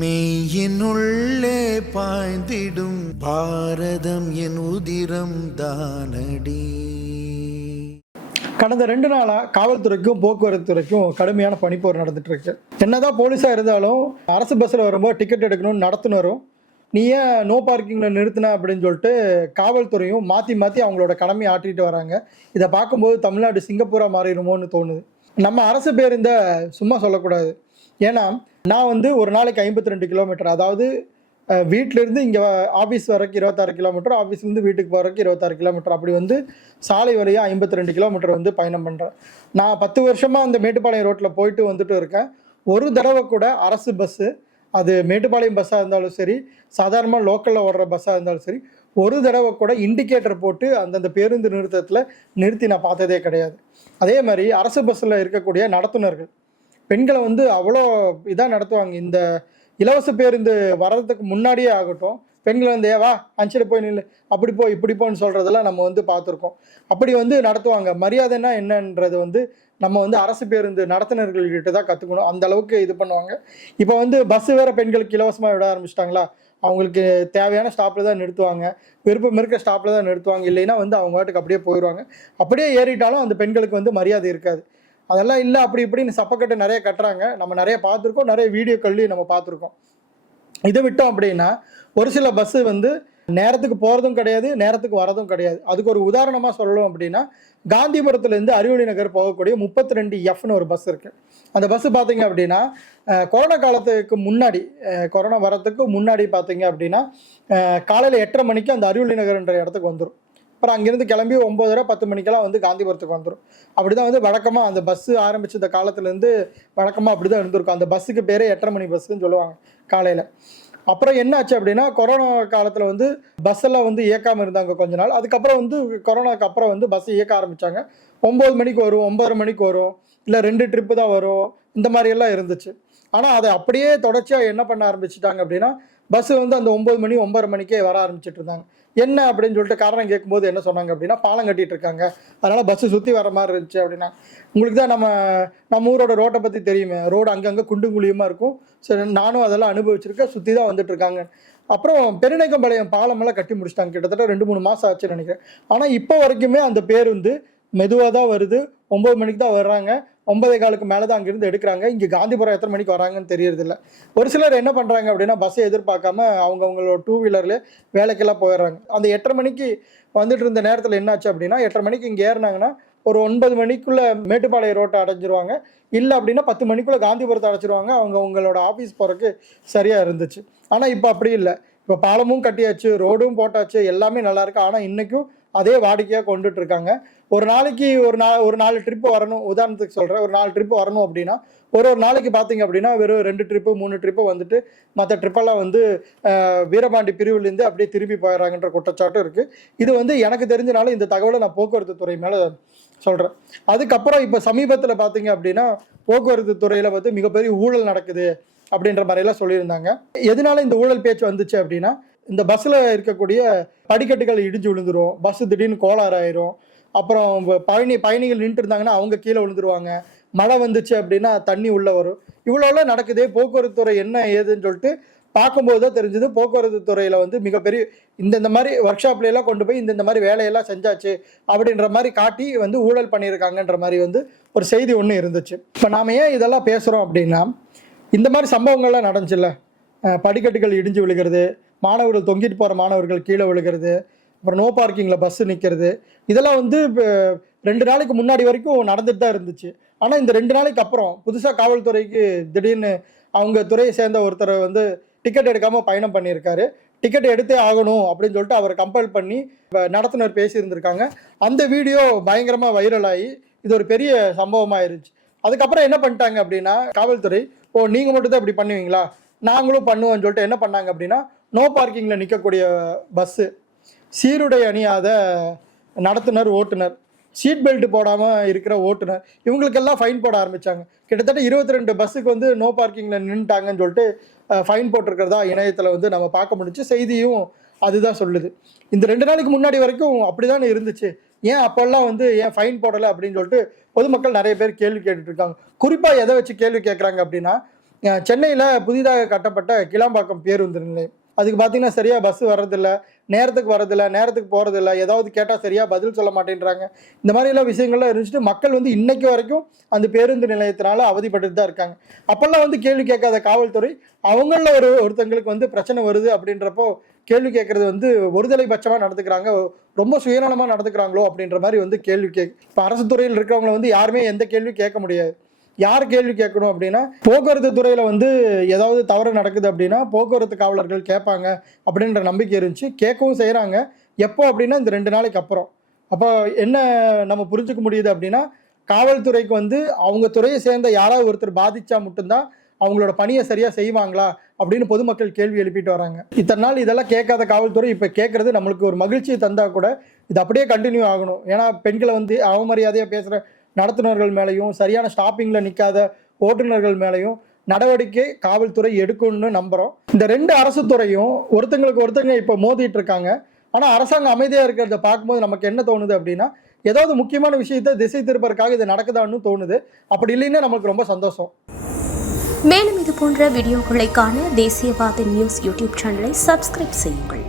மெய்யினுள்ளே பாய்ந்திடும் பாரதம் என் உதிரம் தானடி. கடந்த ரெண்டு நாளாக காவல்துறைக்கும் போக்குவரத்து துறைக்கும் கடுமையான பனிப்போர் நடந்துட்டு இருக்கு என்னதான் போலீஸாக இருந்தாலும் அரசு பஸ்ஸில் வரும்போது டிக்கெட் எடுக்கணும்னு நடத்துனரும் நீ ஏன் நோ பார்க்கிங்கில் நிறுத்தின அப்படின்னு சொல்லிட்டு காவல்துறையும் மாற்றி மாற்றி அவங்களோட கடமையை ஆற்றிட்டு வராங்க. இதை பார்க்கும்போது தமிழ்நாடு சிங்கப்பூராக மாறிடுமோன்னு தோணுது. நம்ம அரசு பேருந்த சும்மா சொல்லக்கூடாது. ஏன்னா நான் வந்து ஒரு நாளைக்கு ஐம்பத்தி ரெண்டு கிலோமீட்டர் அதாவது வீட்டிலேருந்து இங்கே ஆஃபீஸ் வரைக்கும் இருபத்தாறு கிலோமீட்டர் ஆஃபீஸ்லேருந்து வீட்டுக்கு போகிறக்கு இருபத்தாறு கிலோமீட்டர் அப்படி வந்து சாலை வழியாக ஐம்பத்தி ரெண்டு கிலோமீட்டர் வந்து பயணம் பண்ணுறேன் நான் பத்து வருஷமாக அந்த மேட்டுப்பாளையம் ரோட்டில் போயிட்டு வந்துட்டு இருக்கேன். ஒரு தடவை கூட அரசு பஸ்ஸு அது மேட்டுப்பாளையம் பஸ்ஸாக இருந்தாலும் சரி சாதாரணமாக லோக்கலில் ஓடுற பஸ்ஸாக இருந்தாலும் சரி ஒரு தடவை கூட இண்டிகேட்டர் போட்டு அந்தந்த பேருந்து நிறுத்தத்தில் நிறுத்தி நான் பார்த்ததே கிடையாது. அதே மாதிரி அரசு பஸ்ஸில் இருக்கக்கூடிய நடத்துனர்கள் பெண்களை வந்து அவ்வளோ இதாக நடத்துவாங்க. இந்த இலவச பேருந்து வர்றதுக்கு முன்னாடியே ஆகட்டும் பெண்கள் வந்து "ஏ, வா அஞ்சிட்டு போய் நில்லு. அப்படி போ இப்படி போன்னு சொல்கிறதெல்லாம் நம்ம வந்து பார்த்துருக்கோம். அப்படி வந்து நடத்துவாங்க. மரியாதைன்னா என்னன்றது வந்து நம்ம வந்து அரசு பேருந்து நடத்துனர்கள்கிட்ட தான் கற்றுக்கணும் அந்த அளவுக்கு இது பண்ணுவாங்க. இப்போ வந்து பஸ்ஸு வேற பெண்களுக்கு இலவசமாக விட ஆரம்பிச்சிட்டாங்களா? அவங்களுக்கு தேவையான ஸ்டாப்பில் தான் நிறுத்துவாங்க. விருப்பம் இருக்க ஸ்டாப்பில் தான் நிறுத்துவாங்க. இல்லைன்னா வந்து அவங்க வாட்டுக்கு அப்படியே போயிடுவாங்க அப்படியே ஏறிட்டாலும் அந்த பெண்களுக்கு வந்து மரியாதை இருக்காது. அதெல்லாம் இல்லை அப்படி இப்படின்னு சப்பக்கட்டு நிறைய கட்டுறாங்க. நம்ம நிறைய பார்த்துருக்கோம். நிறைய வீடியோக்கள்லையும் நம்ம பார்த்துருக்கோம். இதை விட்டோம் அப்படின்னா ஒரு சில பஸ்ஸு வந்து நேரத்துக்கு போகிறதும் கிடையாது நேரத்துக்கு வரதும் கிடையாது. அதுக்கு ஒரு உதாரணமாக சொல்லணும் அப்படின்னா காந்திபுரத்துலேருந்து அறிவொளி நகர் போகக்கூடிய முப்பத்தி ரெண்டு எஃப்னு ஒரு பஸ் இருக்குது அந்த பஸ்ஸு பார்த்தீங்க அப்படின்னா கொரோனா காலத்துக்கு முன்னாடி கொரோனா வரத்துக்கு முன்னாடி பார்த்தீங்க அப்படின்னா காலையில் எட்டரை மணிக்கு அந்த அறிவொளி நகர்ன்ற இடத்துக்கு வந்துடும் அப்புறம் அங்கேருந்து கிளம்பி ஒம்போதரை பத்து மணிக்கெல்லாம் வந்து காந்திபுரத்துக்கு வந்துடும் அப்படி தான் வந்து வழக்கமாக அந்த பஸ்ஸு ஆரம்பிச்ச காலத்துலேருந்து வழக்கமாக அப்படி தான் இருந்திருக்கும். அந்த பஸ்ஸுக்கு பேரே எட்டரை மணி பஸ்ஸுன்னு சொல்லுவாங்க காலையில். அப்புறம் என்ன ஆச்சு அப்படின்னா கொரோனா காலத்தில் வந்து பஸ் எல்லாம் வந்து இயக்காமல் இருந்தாங்க கொஞ்ச நாள். அதுக்கப்புறம் வந்து கொரோனாக்கு அப்புறம் வந்து பஸ் இயக்க ஆரம்பித்தாங்க ஒம்பது மணிக்கு வரும் ஒம்பதரை மணிக்கு வரும். இல்லை ரெண்டு ட்ரிப்பு தான் வரும். இந்த மாதிரியெல்லாம் இருந்துச்சு. ஆனால் அதை அப்படியே தொடர்ச்சியாக என்ன பண்ண ஆரம்பிச்சிட்டாங்க அப்படின்னா பஸ் வந்து அந்த ஒம்பது மணி ஒம்பது மணிக்கே வர ஆரம்பிச்சிட்டு இருந்தாங்க. என்ன அப்படின்னு சொல்லிட்டு காரணம் கேட்கும்போது என்ன சொன்னாங்க அப்படின்னா பாலம் கட்டிட்டு இருக்காங்க அதனால பஸ்ஸு சுற்றி வர மாதிரி இருந்துச்சு அப்படின்னா உங்களுக்கு தான் நம்ம நம்ம ஊரோட ரோட்டை பற்றி தெரியுமே. ரோடு அங்கங்கே குண்டும் குழியுமா இருக்கும். சரி நானும் அதெல்லாம் அனுபவிச்சிருக்கேன். சுற்றி தான் வந்துட்டு இருக்காங்க அப்புறம் பெருநேக்கம்பாளையம் பாலமெல்லாம் கட்டி முடிச்சிட்டாங்க. கிட்டத்தட்ட ரெண்டு மூணு மாதம் ஆச்சுன்னு நினைக்கிறேன். ஆனால் இப்போ வரைக்குமே அந்த பேருந்து மெதுவாக தான் வருது. ஒம்பது மணிக்கு தான் வர்றாங்க. ஒன்பதே காலுக்கு மேலே தான் அங்கேருந்து எடுக்கிறாங்க. இங்கே காந்திபுரம் எத்தனை மணிக்கு வராங்கன்னு தெரியறதில்ல. ஒரு சிலர் என்ன பண்ணுறாங்க அப்படின்னா பஸ்ஸை எதிர்பார்க்காம அவங்க அவங்களோட டூ வீலர்லேயே வேலைக்கெல்லாம் போயிடுறாங்க. அந்த எட்டரை மணிக்கு வந்துட்டு இருந்த நேரத்தில் என்னாச்சு அப்படின்னா எட்டரை மணிக்கு இங்கே ஏறினாங்கன்னா ஒரு ஒன்பது மணிக்குள்ளே மேட்டுப்பாளையம் ரோட்டை அடைஞ்சிருவாங்க. இல்லை அப்படின்னா பத்து மணிக்குள்ளே காந்திபுரத்தை அடைச்சிருவாங்க. அவங்க அவங்களோட ஆஃபீஸ் போகிறக்கு சரியாக இருந்துச்சு. ஆனால் இப்போ அப்படி இல்லை. இப்போ பாலமும் கட்டியாச்சு ரோடும் போட்டாச்சு எல்லாமே நல்லாயிருக்கு ஆனால் இன்றைக்கும் அதே வாடிக்கையாக கொண்டுட்டு இருக்காங்க. ஒரு நாளைக்கு ஒரு நா ஒரு நாலு ட்ரிப்பு வரணும். உதாரணத்துக்கு சொல்கிறேன் ஒரு நாலு ட்ரிப்பு வரணும் அப்படின்னா ஒரு ஒரு நாளைக்கு பார்த்தீங்க அப்படின்னா வெறும் ரெண்டு ட்ரிப்பு மூணு ட்ரிப்பு வந்துட்டு மற்ற ட்ரிப்பெல்லாம் வந்து வீரபாண்டி பிரிவுலேருந்து அப்படியே திருப்பி போயிடுறாங்கன்ற குற்றச்சாட்டும் இருக்குது இது வந்து எனக்கு தெரிஞ்சனால இந்த தகவலை நான் போக்குவரத்து துறை மேலே சொல்கிறேன் அதுக்கப்புறம் இப்போ சமீபத்தில் பார்த்தீங்க அப்படின்னா போக்குவரத்து துறையில் வந்து மிகப்பெரிய ஊழல் நடக்குது அப்படின்ற மாதிரியெல்லாம் சொல்லியிருந்தாங்க. எதனால இந்த ஊழல் பேச்சு வந்துச்சு அப்படின்னா இந்த பஸ்ஸில் இருக்கக்கூடிய படிக்கட்டுகள் இடிஞ்சு விழுந்துரும். பஸ் திடீர்னு கோளாறு ஆயிரும். அப்புறம் பயணி பயணிகள் நின்று இருந்தாங்கன்னா அவங்க கீழே விழுந்துருவாங்க. மழை வந்துச்சு அப்படின்னா தண்ணி உள்ளே வரும். இவ்வளோலாம் நடக்குதே போக்குவரத்து துறை என்ன ஏதுன்னு சொல்லிட்டு பார்க்கும்போது தான் தெரிஞ்சது போக்குவரத்து துறையில் வந்து மிகப்பெரிய இந்தந்த மாதிரி ஒர்க் ஷாப்லாம் கொண்டு போய் இந்தந்த மாதிரி வேலையெல்லாம் செஞ்சாச்சு அப்படின்ற மாதிரி காட்டி வந்து ஊழல் பண்ணியிருக்காங்கன்ற மாதிரி வந்து ஒரு செய்தி ஒன்று இருந்துச்சு. இப்போ நாம் ஏன் இதெல்லாம் பேசுகிறோம் அப்படின்னா இந்த மாதிரி சம்பவங்கள்லாம் நடந்துச்சுல்ல. படிக்கட்டுகள் இடிஞ்சு விழுகிறது மாணவர்கள் தொங்கிட்டு போகிற மாணவர்கள் கீழே விழுகிறது அப்புறம் நோ பார்க்கிங்கில் பஸ்ஸு நிற்கிறது இதெல்லாம் வந்து இப்போ ரெண்டு நாளைக்கு முன்னாடி வரைக்கும் நடந்துட்டு தான் இருந்துச்சு. ஆனால் இந்த ரெண்டு நாளைக்கு அப்புறம் புதுசாக காவல்துறைக்கு திடீர்னு அவங்க துறையை சேர்ந்த ஒருத்தர் வந்து டிக்கெட் எடுக்காமல் பயணம் பண்ணியிருக்காரு. டிக்கெட் எடுத்தே ஆகணும் அப்படின்னு சொல்லிட்டு அவரை கம்பல் பண்ணி நடத்துனர் பேசியிருந்திருக்காங்க. அந்த வீடியோ பயங்கரமாக வைரல் ஆகி இது ஒரு பெரிய சம்பவமாக இருந்துச்சு அதுக்கப்புறம் என்ன பண்ணிட்டாங்க அப்படின்னா காவல்துறை ஓ நீங்கள் மட்டும் தான் இப்படி பண்ணுவீங்களா? நாங்களும் பண்ணுவோம்னு சொல்லிட்டு என்ன பண்ணாங்க அப்படின்னா நோ பார்க்கிங்கில் நிற்கக்கூடிய பஸ்ஸு சீருடை அணியாத நடத்துனர் ஓட்டுநர் சீட் பெல்ட் போடாமல் இருக்கிற ஓட்டுநர் இவங்களுக்கெல்லாம் ஃபைன் போட ஆரம்பித்தாங்க கிட்டத்தட்ட இருபத்தி ரெண்டு பஸ்ஸுக்கு வந்து நோ பார்க்கிங்கில் நின்றுட்டாங்கன்னு சொல்லிட்டு ஃபைன் போட்டிருக்கிறதா இணையத்தில் வந்து நம்ம பார்க்க முடிஞ்சு செய்தியும் அதுதான் சொல்லுது. இந்த ரெண்டு நாளைக்கு முன்னாடி வரைக்கும் அப்படிதானே இருந்துச்சு. ஏன் அப்போல்லாம் வந்து ஏன் ஃபைன் போடலை அப்படின்னு சொல்லிட்டு பொதுமக்கள் நிறைய பேர் கேள்வி கேட்டுட்ருக்காங்க குறிப்பாக எதை வச்சு கேள்வி கேட்குறாங்க அப்படின்னா சென்னையில் புதிதாக கட்டப்பட்ட கிளாம்பாக்கம் பேருந்து நிலையம். அதுக்கு பார்த்தீங்கன்னா சரியாக பஸ் வர்றதில்ல. நேரத்துக்கு வரதில்ல நேரத்துக்கு போகிறதில்ல ஏதாவது கேட்டால் சரியாக பதில் சொல்ல மாட்டேன்றாங்க. இந்த மாதிரிலாம் விஷயங்கள்லாம் இருந்துச்சுட்டு மக்கள் வந்து இன்னைக்கு வரைக்கும் அந்த பேருந்து நிலையத்தினால அவதிப்பட்டு தான் இருக்காங்க. அப்போல்லாம் வந்து கேள்வி கேட்காத காவல்துறை அவங்கள ஒரு ஒருத்தங்களுக்கு வந்து பிரச்சனை வருது அப்படின்றப்போ கேள்வி கேட்கறது வந்து ஒருதலை பட்சமாக நடந்துக்கிறாங்க. ரொம்ப சுயநலமாக நடந்துக்கிறாங்களோ அப்படின்ற மாதிரி வந்து கேள்வி கேக் இப்போ அரசு துறையில் இருக்கிறவங்கள வந்து யாருமே எந்த கேள்வியும் கேட்க முடியாது. யார் கேள்வி கேட்கணும் அப்படின்னா போக்குவரத்து துறையில் வந்து ஏதாவது தவறு நடக்குது அப்படின்னா போக்குவரத்து காவலர்கள் கேட்பாங்க அப்படின்ற நம்பிக்கை இருந்துச்சு. கேட்கவும் செய்கிறாங்க எப்போ அப்படின்னா இந்த ரெண்டு நாளைக்கு அப்புறம். அப்போ என்ன நம்ம புரிஞ்சுக்க முடியுது அப்படின்னா காவல்துறைக்கு வந்து அவங்க துறையை சேர்ந்த யாராவது ஒருத்தர் பாதித்தா மட்டும்தான் அவங்களோட பணியை சரியாக செய்வாங்களா அப்படின்னு பொதுமக்கள் கேள்வி எழுப்பிட்டு வராங்க. இத்தனை நாள் இதெல்லாம் கேட்காத காவல்துறை இப்போ கேட்குறது நம்மளுக்கு ஒரு மகிழ்ச்சியை தந்தால் கூட இது அப்படியே கண்டினியூ ஆகணும். ஏன்னா பெண்களை வந்து அவமரியாதையாக பேசுகிற நடத்துனர்கள் மேலேயும் சரியான ஸ்டாப்பிங்கில் நிற்காத ஓட்டுநர்கள் மேலேயும் நடவடிக்கை காவல்துறை எடுக்கும்னு நம்புகிறோம் இந்த ரெண்டு அரசு துறையும் ஒருத்தங்களுக்கு ஒருத்தங்க இப்போ மோதிட்டு இருக்காங்க. ஆனால் அரசாங்கம் அமைதியாக இருக்கிறத பார்க்கும்போது நமக்கு என்ன தோணுது அப்படின்னா ஏதாவது முக்கியமான விஷயத்தை திசை திருப்பதற்காக இது நடக்குதான்னு தோணுது. அப்படி இல்லைன்னா நமக்கு ரொம்ப சந்தோஷம். மேலும் இது போன்ற வீடியோக்களை காண தேசியவாத நியூஸ் யூடியூப் சேனலை சப்ஸ்கிரைப் செய்யுங்கள்.